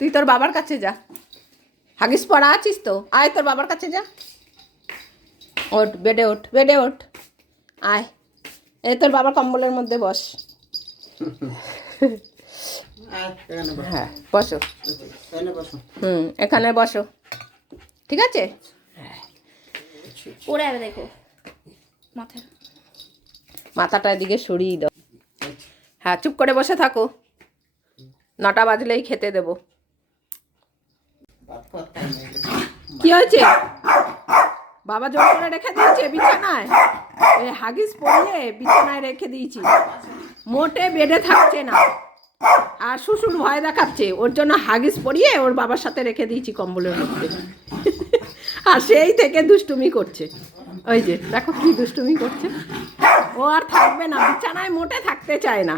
তুই তোর বাবার কাছে যা, হাগিস পড়া আছিস তো, আয় তোর বাবার কাছে যা। ওঠ, বেডে ওঠ, বেডে ওঠ, আয়। এই তোর বাবার কম্বলের মধ্যে বস। হ্যাঁ বসো, এখানে বসো, ঠিক আছে। পড়ে যাবে দেখো মাথাটা এদিকে সরিয়ে দাও। হ্যাঁ চুপ করে বসে থাকো, 9টা বাজলেই খেতে দেবো। কি হয়েছে? বাবা জোর করে রেখে দিয়েছে বিছানায়, এই হাগিস পরিয়ে বিছানায় রেখে দিয়েছি, মোটে বেডে থাকছে না, আর শ্বশুর ভয় দেখাচ্ছে, ওর জন্য হাগিস পরিয়ে ওর বাবার সাথে রেখে দিয়েছি কম্বলের মধ্যে। আর সেই থেকে দুষ্টুমি করছে, ওই যে দেখো কি দুষ্টুমি করছে। ও আর থাকবে না বিছানায়, মোটে থাকতে চায় না,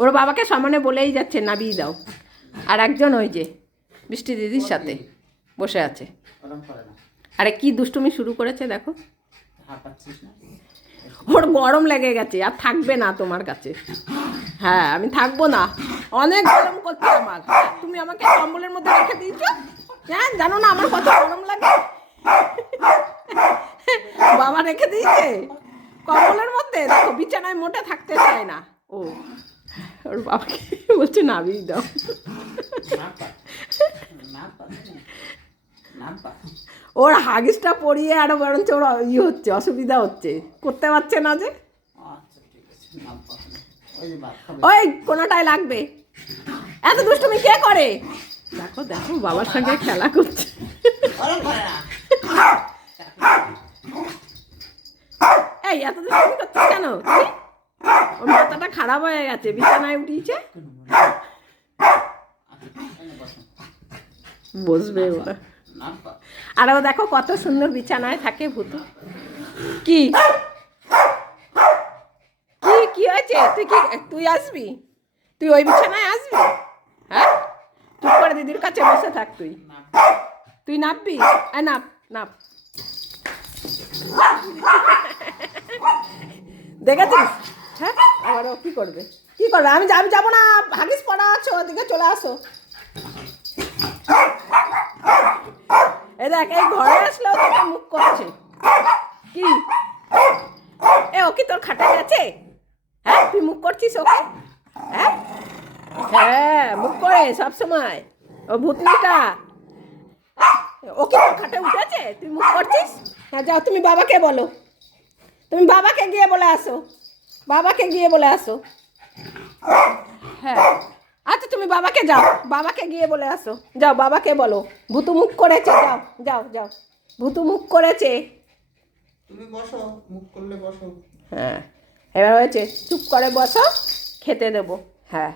ওর বাবাকে সামনে বলেই যাচ্ছে নাবিয়ে দাও। আর একজন ওই যে বৃষ্টি দিদির সাথে বসে আছে। আরে কি দুষ্টুমি শুরু করেছে দেখো। ওর গরম লেগে গেছে, আর থাকবে না তোমার কাছে। হ্যাঁ আমি থাকবো না, অনেক গরম করছে আমার। তুমি আমাকে কম্বলের মধ্যে রেখে দিয়েছ, হ্যাঁ জানো না আমার কত গরম লাগে। বাবা রেখে দিয়েছে কম্বলের মধ্যে, দেখো বিছানায় মোটে থাকতে চায় না ও। ওর বাবাকে বলছে নাবিয়ে দাও। ওর হাগিসটা পরিয়ে আরো বরঞ্চ ওর ইয়ে হচ্ছে, অসুবিধা হচ্ছে, করতে পারছে না যে। ওই কোনোটাই লাগবে, এত দুষ্টুমি কে করে? দেখো দেখো বাবার সঙ্গে খেলা করছে। এই এত দুষ্টুমি করছিস কেন তুই? ওর মাথাটা খারাপ হয়ে গেছে, বিছানায় উঠিয়েছে, বসবে ওরা। আর ও দেখো কত সুন্দর বিছানায় থাকে ভূতু। কি কি কি হয়েছে? তুই আসবি, তুই ওই বিছানায় আসবি? হ্যাঁ চুপ করে দিদির কাছে বসে থাক, তুই নামবি? নাপ নাপ। দেখেছিস? হ্যাঁ আবার ও কি করবে, কি করবে? আমি যাবো না, হাগিস পড়া আছো, ওদিকে চলে আসো। এই দেখ এই ঘরে আসলেও তোকে মুখ করছে। কি ও কি তোর খাটে গেছে? হ্যাঁ তুই মুখ করছিস ওকে? হ্যাঁ হ্যাঁ মুখ করে সবসময়, ও ভূতনিটা। ও কি তোর খাটে উঠেছে, তুই মুখ করছিস? হ্যাঁ যাও তুমি বাবাকে বলো, তুমি বাবাকে গিয়ে বলে আসো, বাবাকে গিয়ে বলে আসো। হ্যাঁ আচ্ছা তুমি বাবাকে যাও, বাবাকে গিয়ে বলে আসো, যাও বাবাকে বলো ভূতু মুখ করেছে, যাও যাও যাও, ভূতু মুখ করেছে। তুমি বসো, মুখ করলে বসো। হ্যাঁ এবার হয়েছে, চুপ করে বসো, খেতে দেবো। হ্যাঁ